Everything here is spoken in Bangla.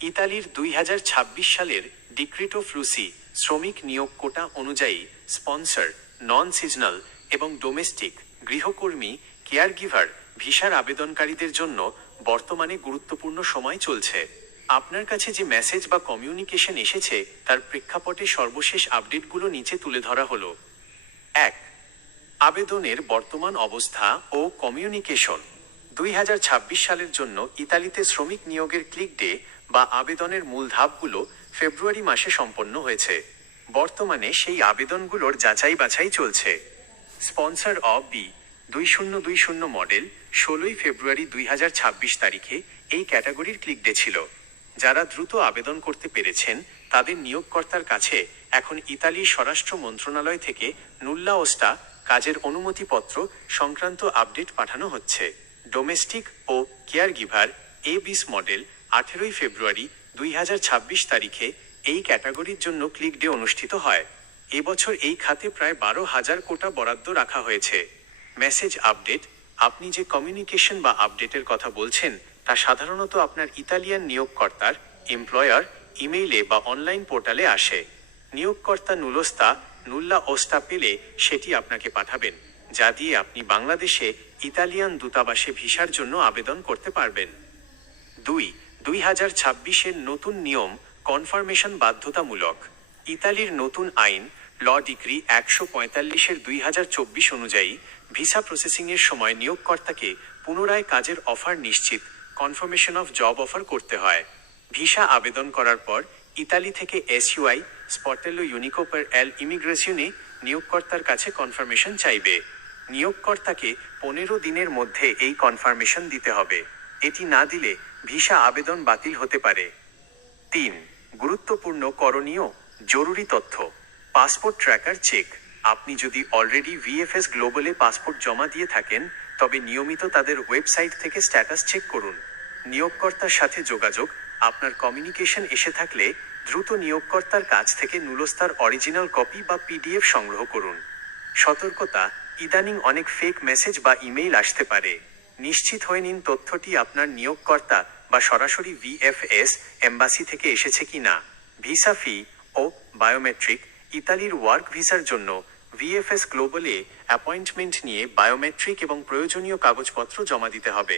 ইতালির 2026 সালের ডিক্রিটো ফ্লুসি শ্রমিক নিয়োগ কোটা অনুযায়ী স্পন্সর, নন সিজনাল এবং ডোমেস্টিক গৃহকর্মী কেয়ারগিভার ভিসার আবেদনকারীদের জন্য বর্তমানে গুরুত্বপূর্ণ সময় চলছে। আপনার কাছে যে মেসেজ বা কমিউনিকেশন এসেছে তার প্রেক্ষাপটে সর্বশেষ আপডেটগুলো নিচে তুলে ধরা হলো। 1. আবেদনের বর্তমান অবস্থা ও কমিউনিকেশন। 2026 সালের জন্য ইতালিতে শ্রমিক নিয়োগের ক্লিক ডে বা আবেদনের মূল ধাপগুলো ফেব্রুয়ারি মাসে সম্পন্ন হয়েছে। বর্তমানে সেই আবেদনগুলোর যাচাই বাছাই চলছে। স্পন্সর অব বি 2020 মডেল 16 ফেব্রুয়ারি 2026 তারিখে এই ক্যাটাগরির ক্লিক ডে ছিল। যারা দ্রুত আবেদন করতে পেরেছেন তাদের নিয়োগকর্তার কাছে এখন ইতালির স্বরাষ্ট্র মন্ত্রণালয় থেকে নুল্লা ওস্টা কাজের অনুমতিপত্র সংক্রান্ত আপডেট পাঠানো হচ্ছে। ডোমেস্টিক ও কেয়ারগিভার A20 মডেল 18 ফেব্রুয়ারি 2026 তারিখে এই ক্যাটাগরির জন্য ক্লিক ডে অনুষ্ঠিত হয়। এবছর এই খাতে প্রায় 12,000 কোটা বরাদ্দ রাখা হয়েছে। Message update. আপনি যে কমিউনিকেশন বা আপডেটের কথা বলছেন তা সাধারণত আপনার ইতালিয়ান নিয়োগকর্তার এমপ্লয়ার ইমেইলে বা অনলাইন পোর্টালে আসে। নিয়োগকর্তা নুল্লা ওস্টা পেলে সেটি আপনাকে পাঠাবেন, যা দিয়ে আপনি বাংলাদেশে ইতালিয়ান দূতাবাসে ভিসার জন্য আবেদন করতে পারবেন। 2026-এর নতুন নিয়ম কনফার্মেশন বাধ্যতামূলক। ইতালির নতুন আইন ল ডিক্রি 145-এর 2024 অনুযায়ী ভিসা প্রসেসিংয়ের সময় নিয়োগকর্তাকে পুনরায় কাজের অফার নিশ্চিত কনফার্মেশন অফ জব অফার করতে হয়। ভিসা আবেদন করার পর ইতালি থেকে SUI স্পর্টেলো ইউনিকো পার এল ইমিগ্রেশনে নিয়োগকর্তার কাছে কনফার্মেশন চাইবে। নিয়োগকর্তাকে 15 দিনের মধ্যে এই কনফার্মেশন দিতে হবে। এটি না দিলে ভিসা আবেদন বাতিল হতে পারে। 3. গুরুত্বপূর্ণ করণীয় জরুরি তথ্য। Passport tracker check. আপনি যদি অলরেডি VFS গ্লোবালে পাসপোর্ট জমা দিয়ে থাকেন তবে নিয়মিত তাদের ওয়েবসাইট থেকে স্ট্যাটাস চেক করুন। নিয়োগকর্তার সাথে যোগাযোগ। আপনার কমিউনিকেশন এসে থাকলে দ্রুত নিয়োগকর্তার কাছ থেকে নুলস্তার অরিজিনাল কপি বা PDF সংগ্রহ করুন। সতর্কতা, ইদানিং অনেক ফেক মেসেজ বা ইমেইল আসতে পারে। নিশ্চিত হয়ে নিন তথ্যটি আপনার নিয়োগকর্তা বা সরাসরি VFS এম্বাসি থেকে এসেছে কিনা। ভিসা ফি ও বায়োমেট্রিক। ইতালির ওয়ার্ক ভিসার জন্য VFS গ্লোবালে অ্যাপয়েন্টমেন্ট নিয়ে বায়োমেট্রিক এবং প্রয়োজনীয় কাগজপত্র জমা দিতে হবে।